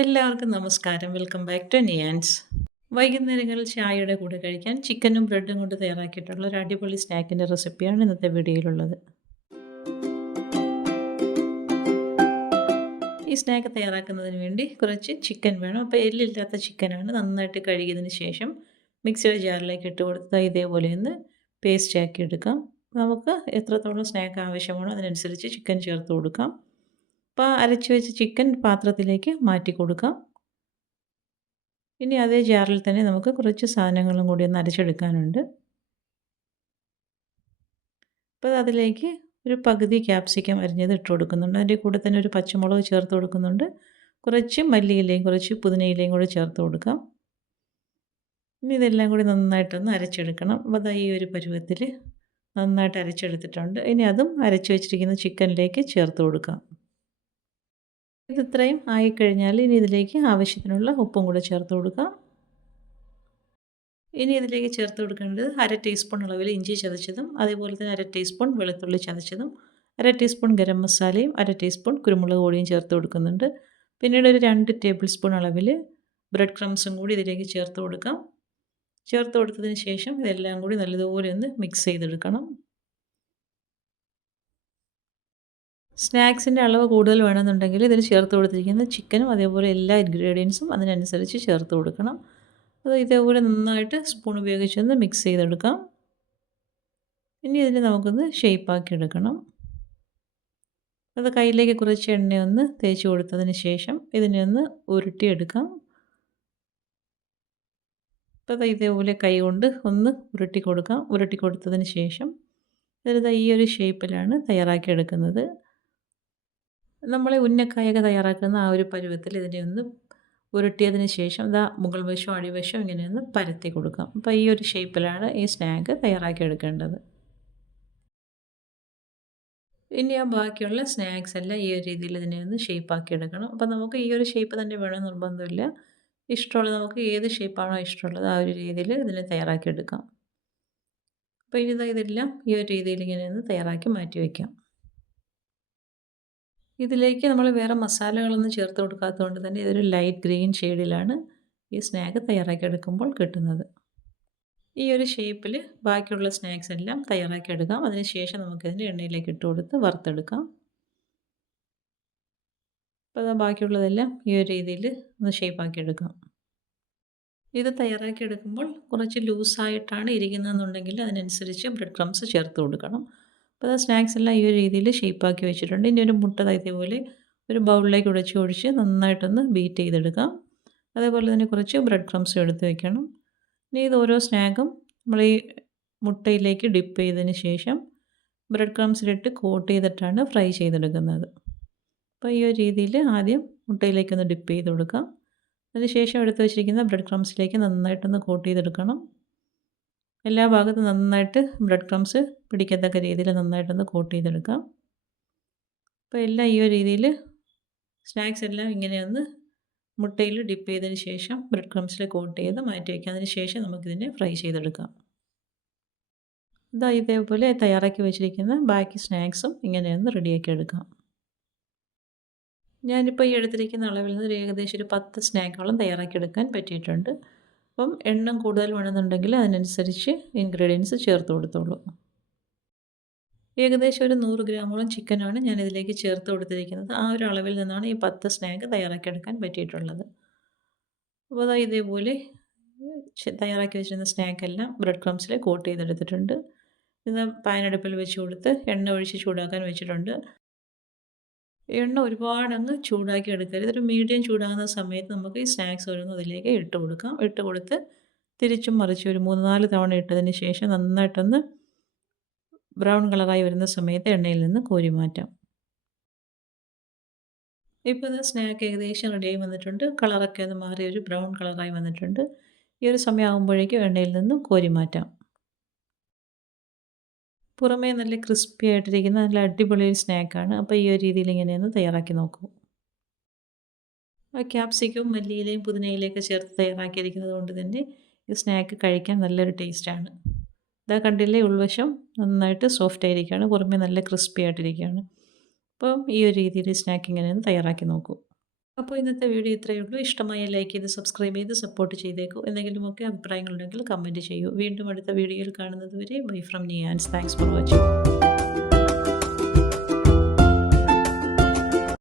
എല്ലാവർക്കും നമസ്കാരം. Welcome back to Niyans. വൈകുന്നേരങ്ങളിൽ ചായയുടെ കൂടെ കഴിക്കാൻ ചിക്കനും ബ്രെഡും കൊണ്ട് തയ്യാറാക്കിയിട്ടുള്ള ഒരു അടിപൊളി സ്നാക്കിൻ്റെ റെസിപ്പിയാണ് ഇന്നത്തെ വീഡിയോയിലുള്ളത്. ഈ സ്നാക്ക് തയ്യാറാക്കുന്നതിന് വേണ്ടി കുറച്ച് ചിക്കൻ വേണം. അപ്പോൾ എല്ലില്ലാത്ത ചിക്കനാണ്. നന്നായിട്ട് കഴുകിയതിന് ശേഷം മിക്സിയുടെ ജാറിലേക്ക് ഇട്ട് കൊടുത്ത് ഇതേപോലെ ഒന്ന് പേസ്റ്റ് ആക്കി എടുക്കാം. നമുക്ക് എത്രത്തോളം സ്നാക്ക് ആവശ്യമാണോ അതിനനുസരിച്ച് ചിക്കൻ ചേർത്ത് കൊടുക്കാം. അപ്പോൾ അരച്ച് വെച്ച ചിക്കൻ പാത്രത്തിലേക്ക് മാറ്റി കൊടുക്കാം. ഇനി അതേ ജാറിൽ തന്നെ നമുക്ക് കുറച്ച് സാധനങ്ങളും കൂടി ഒന്ന് അരച്ചെടുക്കാനുണ്ട്. അപ്പോൾ അതിലേക്ക് ഒരു പകുതി ക്യാപ്സിക്കം അരിഞ്ഞത് ഇട്ട് കൊടുക്കുന്നുണ്ട്. അതിൻ്റെ കൂടെ തന്നെ ഒരു പച്ചമുളക് ചേർത്ത് കൊടുക്കുന്നുണ്ട്. കുറച്ച് മല്ലിയിലയും കുറച്ച് പുതിനയിലയും കൂടി ചേർത്ത് കൊടുക്കാം. ഇനി ഇതെല്ലാം കൂടി നന്നായിട്ടൊന്ന് അരച്ചെടുക്കണം. അപ്പോൾ അതാ ഈ ഒരു പരുവത്തിൽ നന്നായിട്ട് അരച്ചെടുത്തിട്ടുണ്ട്. ഇനി അതും അരച്ച് വെച്ചിരിക്കുന്ന ചിക്കനിലേക്ക് ചേർത്ത് കൊടുക്കാം. ഇതിത്രയും ആയിക്കഴിഞ്ഞാൽ ഇനി ഇതിലേക്ക് ആവശ്യത്തിനുള്ള ഉപ്പും കൂടെ ചേർത്ത് കൊടുക്കാം. ഇനി ഇതിലേക്ക് ചേർത്ത് കൊടുക്കേണ്ടത് 1/2 ടീസ്പൂൺ അളവിൽ ഇഞ്ചി ചതച്ചതും അതേപോലെ തന്നെ 1/2 ടീസ്പൂൺ വെളുത്തുള്ളി ചതച്ചതും 1/2 ടീസ്പൂൺ ഗരം മസാലയും 1/2 ടീസ്പൂൺ കുരുമുളക് പൊടിയും ചേർത്ത് കൊടുക്കുന്നുണ്ട്. പിന്നീട് ഒരു 2 ടേബിൾ സ്പൂൺ അളവിൽ ബ്രെഡ് ക്രംസും കൂടി ഇതിലേക്ക് ചേർത്ത് കൊടുക്കാം. ചേർത്ത് കൊടുത്തതിന് ശേഷം ഇതെല്ലാം കൂടി നല്ലതുപോലെ ഒന്ന് മിക്സ് ചെയ്തെടുക്കണം. സ്നാക്സിൻ്റെ അളവ് കൂടുതൽ വേണമെന്നുണ്ടെങ്കിൽ ഇതിൽ ചേർത്ത് കൊടുത്തിരിക്കുന്ന ചിക്കനും അതേപോലെ എല്ലാ ഇൻഗ്രീഡിയൻസും അതിനനുസരിച്ച് ചേർത്ത് കൊടുക്കണം. അത് ഇതേപോലെ നന്നായിട്ട് സ്പൂൺ ഉപയോഗിച്ചൊന്ന് മിക്സ് ചെയ്തെടുക്കാം. ഇനി ഇതിനെ നമുക്കൊന്ന് ഷേപ്പാക്കി എടുക്കണം. അത് കയ്യിലേക്ക് കുറച്ച് എണ്ണയൊന്ന് തേച്ച് കൊടുത്തതിന് ശേഷം ഇതിനെ ഒന്ന് ഉരുട്ടിയെടുക്കാം. അപ്പോൾ അത് ഇതേപോലെ കൈ കൊണ്ട് ഒന്ന് ഉരുട്ടി കൊടുക്കാം. ഉരുട്ടി കൊടുത്തതിന് ശേഷം ഇത് ഈ ഒരു ഷേപ്പിലാണ് തയ്യാറാക്കിയെടുക്കുന്നത്. നമ്മൾ ഉന്നക്കായൊക്കെ തയ്യാറാക്കുന്ന ആ ഒരു പരുവത്തിൽ ഇതിനെ ഒന്ന് ഉരുട്ടിയതിന് ശേഷം മുകൾ വശവും അടിവശവും ഇങ്ങനെയൊന്ന് പരത്തി കൊടുക്കാം. അപ്പോൾ ഈ ഒരു ഷേപ്പിലാണ് ഈ സ്നാക്ക് തയ്യാറാക്കിയെടുക്കേണ്ടത്. ഇനി ആ ബാക്കിയുള്ള സ്നാക്സ് എല്ലാം ഈ ഒരു രീതിയിൽ ഇതിനെ ഒന്ന് ഷേപ്പാക്കി എടുക്കണം. അപ്പോൾ നമുക്ക് ഈ ഒരു ഷേപ്പ് തന്നെ വേണമെന്ന് നിർബന്ധമില്ല. ഇഷ്ടമുള്ളത് നമുക്ക് ഏത് ഷേപ്പാണോ ഇഷ്ടമുള്ളത് ആ ഒരു രീതിയിൽ ഇതിനെ തയ്യാറാക്കിയെടുക്കാം. അപ്പോൾ ഇനി ഇതെല്ലാം ഈ ഒരു രീതിയിൽ ഇങ്ങനെ ഒന്ന് തയ്യാറാക്കി മാറ്റി വയ്ക്കാം. ഇതിലേക്ക് നമ്മൾ വേറെ മസാലകളൊന്നും ചേർത്ത് കൊടുക്കാത്തതുകൊണ്ട് തന്നെ ഇതൊരു ലൈറ്റ് ഗ്രീൻ ഷെയ്ഡിലാണ് ഈ സ്നാക്ക് തയ്യാറാക്കിയെടുക്കുമ്പോൾ കിട്ടുന്നത്. ഈ ഒരു ഷേപ്പിൽ ബാക്കിയുള്ള സ്നാക്സ് എല്ലാം തയ്യാറാക്കിയെടുക്കാം. അതിനുശേഷം നമുക്കിതിൻ്റെ എണ്ണയിലേക്ക് ഇട്ട് കൊടുത്ത് വറുത്തെടുക്കാം. അപ്പോൾ അത് ബാക്കിയുള്ളതെല്ലാം ഈ ഒരു രീതിയിൽ ഒന്ന് ഷേപ്പാക്കിയെടുക്കാം. ഇത് തയ്യാറാക്കിയെടുക്കുമ്പോൾ കുറച്ച് ലൂസായിട്ടാണ് ഇരിക്കുന്നതെന്നുണ്ടെങ്കിൽ അതിനനുസരിച്ച് ബ്രെഡ് ക്രംസ് ചേർത്ത് കൊടുക്കണം. അപ്പോൾ അത് സ്നാക്സ് എല്ലാം ഈ ഒരു രീതിയിൽ ഷേപ്പാക്കി വെച്ചിട്ടുണ്ട്. ഇനി ഒരു മുട്ട ഇതേപോലെ ഒരു ബൗളിലേക്ക് ഒഴിച്ച് നന്നായിട്ടൊന്ന് ബീറ്റ് ചെയ്തെടുക്കാം. അതേപോലെ തന്നെ കുറച്ച് ബ്രെഡ് ക്രംസും എടുത്ത് വെക്കണം. ഇനി ഇത് ഓരോ സ്നാക്കും നമ്മൾ ഈ മുട്ടയിലേക്ക് ഡിപ്പ് ചെയ്തതിന് ശേഷം ബ്രെഡ് ക്രംസിലിട്ട് കോട്ട് ചെയ്തിട്ടാണ് ഫ്രൈ ചെയ്തെടുക്കുന്നത്. അപ്പോൾ ഈ ഒരു രീതിയിൽ ആദ്യം മുട്ടയിലേക്കൊന്ന് ഡിപ്പ് ചെയ്ത് കൊടുക്കാം. അതിനുശേഷം എടുത്ത് വെച്ചിരിക്കുന്ന ബ്രെഡ് ക്രംസിലേക്ക് നന്നായിട്ടൊന്ന് കോട്ട് ചെയ്തെടുക്കണം. എല്ലാ ഭാഗത്തും നന്നായിട്ട് ബ്രെഡ് ക്രംസ് പിടിക്കത്തക്ക രീതിയിൽ നന്നായിട്ടൊന്ന് കോട്ട് ചെയ്തെടുക്കാം. അപ്പോൾ എല്ലാം ഈ ഒരു രീതിയിൽ സ്നാക്സ് എല്ലാം ഇങ്ങനെയൊന്ന് മുട്ടയിൽ ഡിപ്പ് ചെയ്തതിന് ശേഷം ബ്രെഡ് ക്രംസിൽ കോട്ട് ചെയ്ത് മാറ്റി വയ്ക്കാം. അതിന് ശേഷം നമുക്കിതിനെ ഫ്രൈ ചെയ്തെടുക്കാം. ഇതേപോലെ തയ്യാറാക്കി വെച്ചിരിക്കുന്ന ബാക്കി സ്നാക്സും ഇങ്ങനെയൊന്ന് റെഡിയാക്കി എടുക്കാം. ഞാനിപ്പോൾ ഈ എടുത്തിരിക്കുന്ന അളവിൽ നിന്ന് ഏകദേശം ഒരു 10 സ്നാക്കുകളും തയ്യാറാക്കിയെടുക്കാൻ പറ്റിയിട്ടുണ്ട്. അപ്പം എണ്ണം കൂടുതൽ വേണമെന്നുണ്ടെങ്കിൽ അതിനനുസരിച്ച് ഇൻഗ്രീഡിയൻസ് ചേർത്ത് കൊടുത്തോളൂ. ഏകദേശം ഒരു 100 ഗ്രാമോളം ചിക്കനാണ് ഞാനിതിലേക്ക് ചേർത്ത് കൊടുത്തിരിക്കുന്നത്. ആ ഒരു അളവിൽ നിന്നാണ് ഈ 10 സ്നാക്ക് തയ്യാറാക്കിയെടുക്കാൻ പറ്റിയിട്ടുള്ളത്. അപ്പോൾ ഇതേപോലെ തയ്യാറാക്കി വെച്ചിരുന്ന സ്നാക്കെല്ലാം ബ്രെഡ് ക്രംസിൽ കോട്ട് ചെയ്തെടുത്തിട്ടുണ്ട്. ഇത് പാനടുപ്പിൽ വെച്ച് കൊടുത്ത് എണ്ണ ഒഴിച്ച് ചൂടാക്കാൻ വെച്ചിട്ടുണ്ട്. എണ്ണ ഒരുപാടങ്ങ് ചൂടാക്കി എടുക്കരുത്. ഇതൊരു മീഡിയം ചൂടാകുന്ന സമയത്ത് നമുക്ക് ഈ സ്നാക്സ് ഓരോന്നും അതിലേക്ക് ഇട്ട് കൊടുക്കാം. ഇട്ട് കൊടുത്ത് തിരിച്ചും മറിച്ചും ഒരു 3-4 തവണ ഇട്ടതിന് ശേഷം നന്നായിട്ടൊന്ന് ബ്രൗൺ കളറായി വരുന്ന സമയത്ത് എണ്ണയിൽ നിന്ന് കോരി മാറ്റാം. ഇപ്പോൾ ഇത് സ്നാക്ക് ഏകദേശം റെഡിയായി വന്നിട്ടുണ്ട്. കളറൊക്കെ ഒന്ന് മാറി ഒരു ബ്രൗൺ കളറായി വന്നിട്ടുണ്ട്. ഈ ഒരു സമയമാകുമ്പോഴേക്കും എണ്ണയിൽ നിന്ന് കോരി മാറ്റാം. പുറമേ നല്ല ക്രിസ്പി ആയിട്ടിരിക്കുന്ന നല്ല അടിപൊളി ഒരു സ്നാക്കാണ്. അപ്പോൾ ഈ ഒരു രീതിയിൽ ഇങ്ങനെയൊന്ന് തയ്യാറാക്കി നോക്കൂ. ക്യാപ്സിക്കവും മല്ലിയിലയും പുതിനയിലയൊക്കെ ചേർത്ത് തയ്യാറാക്കിയിരിക്കുന്നത് കൊണ്ട് തന്നെ ഈ സ്നാക്ക് കഴിക്കാൻ നല്ലൊരു ടേസ്റ്റാണ്. കണ്ടില്ലേ, ഉൾവശം നന്നായിട്ട് സോഫ്റ്റ് ആയിരിക്കുകയാണ്, പുറമേ നല്ല ക്രിസ്പി ആയിട്ടിരിക്കുകയാണ്. അപ്പം ഈ ഒരു രീതിയിൽ സ്നാക്ക് ഇങ്ങനെയൊന്ന് തയ്യാറാക്കി നോക്കൂ. അപ്പോൾ ഇന്നത്തെ വീഡിയോ ഇത്രയേ ഉള്ളൂ. ഇഷ്ടമായ ലൈക്ക് ചെയ്ത് സബ്സ്ക്രൈബ് ചെയ്ത് സപ്പോർട്ട് ചെയ്തേക്കൂ. എന്തെങ്കിലുമൊക്കെ അഭിപ്രായങ്ങളുണ്ടെങ്കിൽ കമൻറ്റ് ചെയ്യൂ. വീണ്ടും അടുത്ത വീഡിയോയിൽ കാണുന്നത് വരെ bye from Niyans. Thanks for watching.